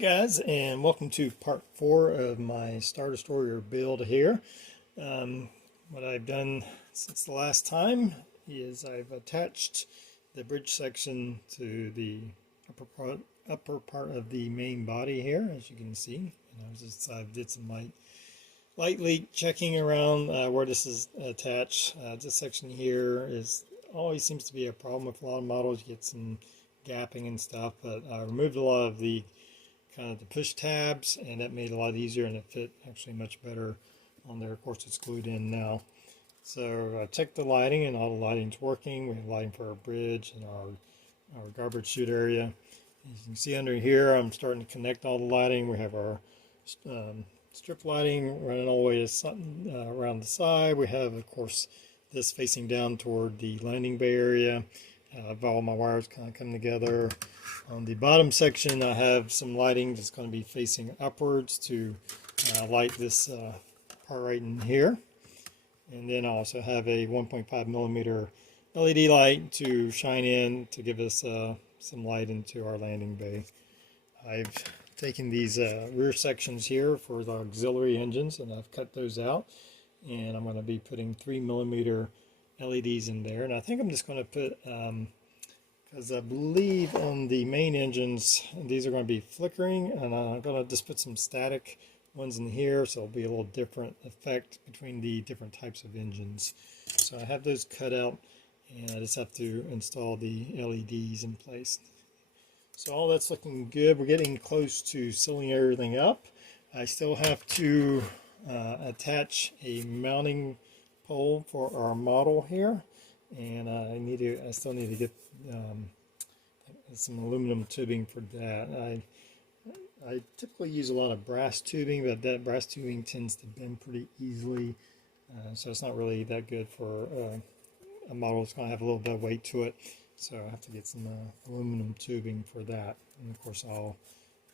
Guys, and welcome to part 4 of my Star Destroyer build here. What I've done since the last time is I've attached the bridge section to the upper part of the main body here, as you can see. And I did some light leak checking around where this is attached. This section here always seems to be a problem with a lot of models. You get some gapping and stuff, but I removed a lot of the push tabs, and that made it a lot easier, and it fit actually much better on there. Of course, it's glued in now. So I checked the lighting, and all the lighting's working. We have lighting for our bridge and our garbage chute area. As you can see under here, I'm starting to connect all the lighting. We have our strip lighting running all the way to around the side. We have, of course, this facing down toward the landing bay area. All my wires kind of come together. On the bottom section, I have some lighting that's going to be facing upwards to light this part right in here. And then I also have a 1.5 millimeter LED light to shine in to give us some light into our landing bay. I've taken these rear sections here for the auxiliary engines, and I've cut those out. And I'm going to be putting 3 millimeter LEDs in there, and I think I'm just going to put because I believe on the main engines these are going to be flickering, and I'm going to just put some static ones in here, so it'll be a little different effect between the different types of engines. So I have those cut out, and I just have to install the LEDs in place. So all that's looking good. We're getting close to sealing everything up. I still have to attach a mounting pole for our model here, and I still need to get some aluminum tubing for that. I typically use a lot of brass tubing, but that brass tubing tends to bend pretty easily, so it's not really that good for a model that's going to have a little bit of weight to it. So I have to get some aluminum tubing for that, and of course I'll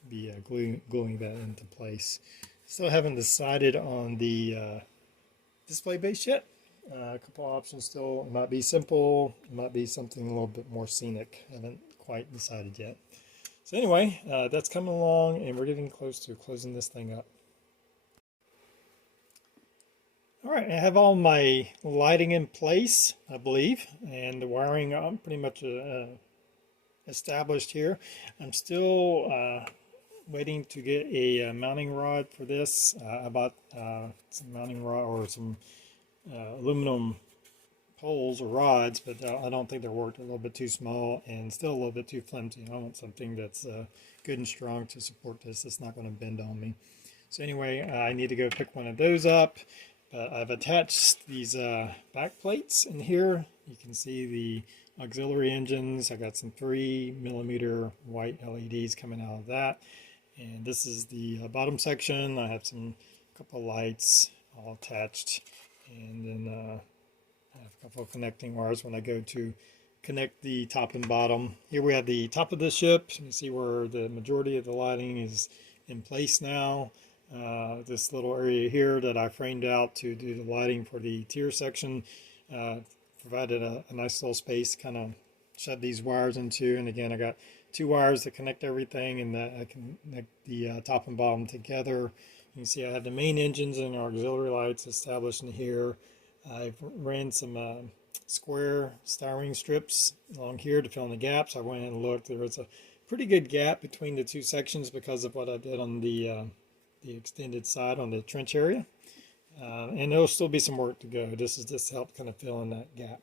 be gluing that into place. Still haven't decided on the display base yet. A couple options still. It might be simple, it might be something a little bit more scenic. I haven't quite decided yet. So anyway, that's coming along, and we're getting close to closing this thing up. Alright, I have all my lighting in place, I believe, and the wiring pretty much established here. I'm still waiting to get a mounting rod for this. I bought some mounting rod or some aluminum poles or rods, but I don't think they're worked. A little bit too small and still a little bit too flimsy. I want something that's good and strong to support this. It's not going to bend on me. So anyway, I need to go pick one of those up. But I've attached these back plates in here. You can see the auxiliary engines. I got some 3 millimeter white LEDs coming out of that. And this is the bottom section. I have couple lights all attached. And then I have a couple of connecting wires when I go to connect the top and bottom. Here we have the top of the ship. You can see where the majority of the lighting is in place now. This little area here that I framed out to do the lighting for the tier section provided a nice little space to kind of shove these wires into. And again, I got 2 wires to connect everything, and that I can connect the top and bottom together. You can see I have the main engines and auxiliary lights established in here. I've ran some square styrene strips along here to fill in the gaps. I went and looked. There was a pretty good gap between the 2 sections because of what I did on the extended side on the trench area. And there'll still be some work to go. This is just to help kind of fill in that gap.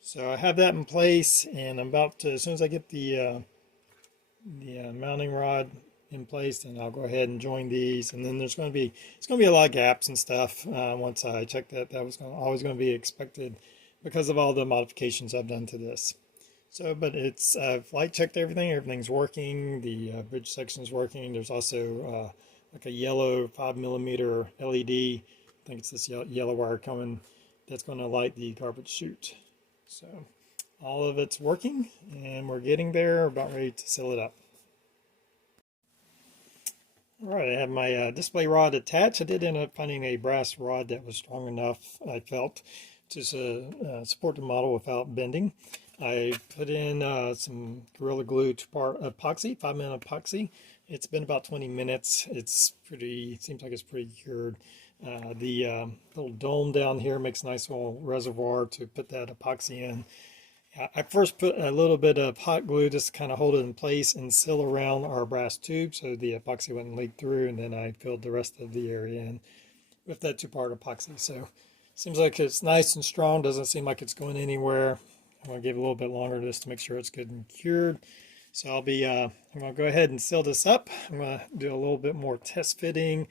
So I have that in place, and I'm about to, as soon as I get the mounting rod in place, and I'll go ahead and join these. And then it's going to be a lot of gaps and stuff. Once I check that was always going to be expected because of all the modifications I've done to this. So, but I've light checked everything. Everything's working. The bridge section is working. There's also like a yellow 5 millimeter LED. I think it's this yellow wire coming. That's going to light the garbage chute. So all of it's working, and we're getting there. We're about ready to seal it up. Alright, I have my display rod attached. I did end up finding a brass rod that was strong enough, I felt, to support the model without bending. I put in some Gorilla Glue 2-part epoxy, 5-minute epoxy. It's been about 20 minutes. Seems like it's pretty cured. The little dome down here makes a nice little reservoir to put that epoxy in. I first put a little bit of hot glue just to kind of hold it in place and seal around our brass tube so the epoxy wouldn't leak through, and then I filled the rest of the area in with that two-part epoxy. So seems like it's nice and strong, doesn't seem like it's going anywhere. I'm going to give it a little bit longer just to make sure it's good and cured. So I'm going to go ahead and seal this up. I'm going to do a little bit more test fitting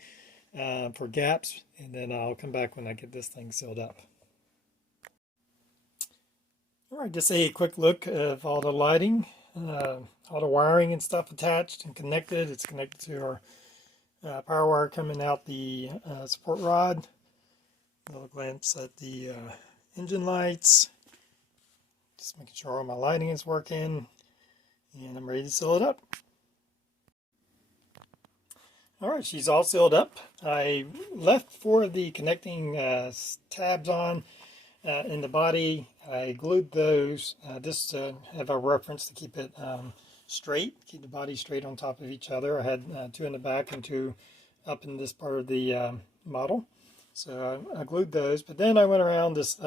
for gaps, and then I'll come back when I get this thing sealed up. All right, just a quick look of all the lighting, all the wiring and stuff attached and connected. It's connected to our power wire coming out the support rod. A little glimpse at the engine lights. Just making sure all my lighting is working, and I'm ready to seal it up. All right, she's all sealed up. I left 4 of the connecting tabs on in the body. I glued those just to have a reference to keep it straight, keep the body straight on top of each other. I had 2 in the back and 2 up in this part of the model. So I glued those, but then I went around this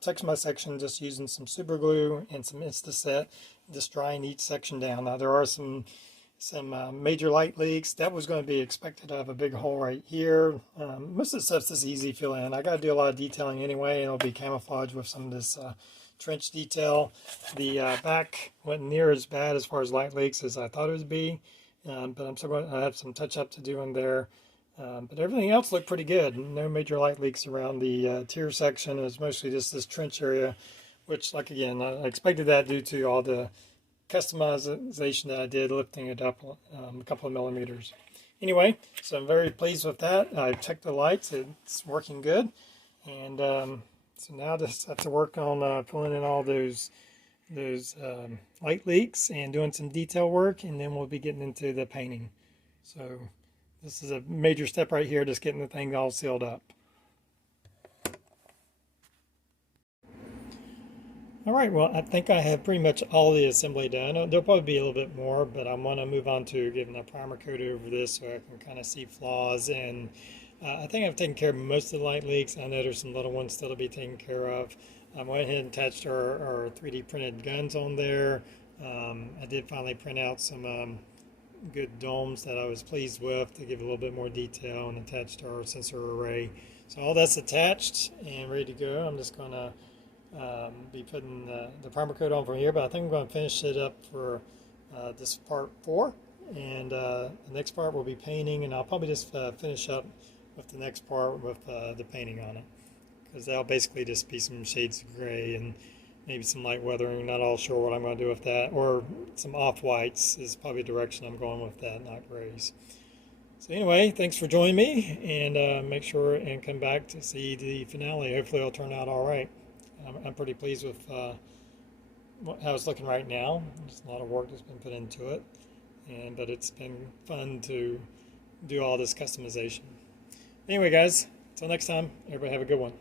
section by section just using some super glue and some Instaset, just drying each section down. Now there are some major light leaks. That was going to be expected to have a big hole right here. Most of the stuff's just easy fill in. I got to do a lot of detailing anyway, and it'll be camouflaged with some of this trench detail. The back wasn't near as bad as far as light leaks as I thought it would be, but I'm still going to have some touch up to do in there. But everything else looked pretty good. No major light leaks around the tier section. It was mostly just this trench area, which, like again, I expected that due to all the customization that I did, lifting it up a couple of millimeters. Anyway, so I'm very pleased with that. I checked the lights; it's working good, and so now I just have to work on pulling in all those light leaks and doing some detail work, and then we'll be getting into the painting. So this is a major step right here, just getting the thing all sealed up. All right, well, I think I have pretty much all the assembly done. There'll probably be a little bit more, but I want to move on to giving a primer coat over this so I can kind of see flaws. And I think I've taken care of most of the light leaks. I know there's some little ones still to be taken care of. I went ahead and attached our 3D printed guns on there. I did finally print out some good domes that I was pleased with to give a little bit more detail, and attached our sensor array. So all that's attached and ready to go. I'm just going to be putting the primer coat on from here, but I think I'm going to finish it up for this part 4, and the next part will be painting, and I'll probably just finish up with the next part with the painting on it, because that'll basically just be some shades of gray and maybe some light weathering. Not all sure what I'm going to do with that, or some off-whites is probably the direction I'm going with that, not grays. So anyway, thanks for joining me, and make sure and come back to see the finale. Hopefully it'll turn out all right. I'm pretty pleased with how it's looking right now. There's a lot of work that's been put into it, but it's been fun to do all this customization. Anyway, guys, until next time, everybody have a good one.